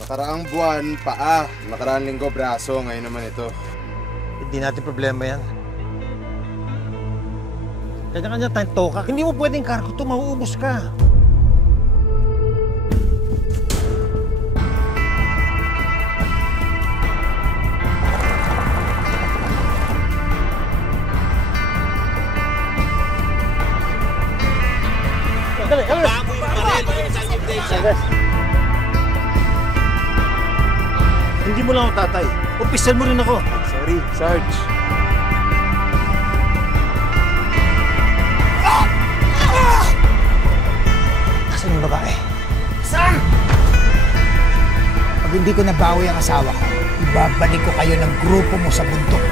Nakaraang buwan, paa. Nakaraang linggo, braso. Ngayon naman ito. Hindi natin problema yan. Kanya-kanya tayong toka. Hindi mo pwedeng kargo ito, mauubos ka. Dali, dali! Hindi mo lang ako tatay. Opisan mo rin ako. Sorry, Sarge. Nasaan yung babae? Saan? Pag hindi ko nabawi ang asawa ko, ibabalik ko kayo ng grupo mo sa bundok.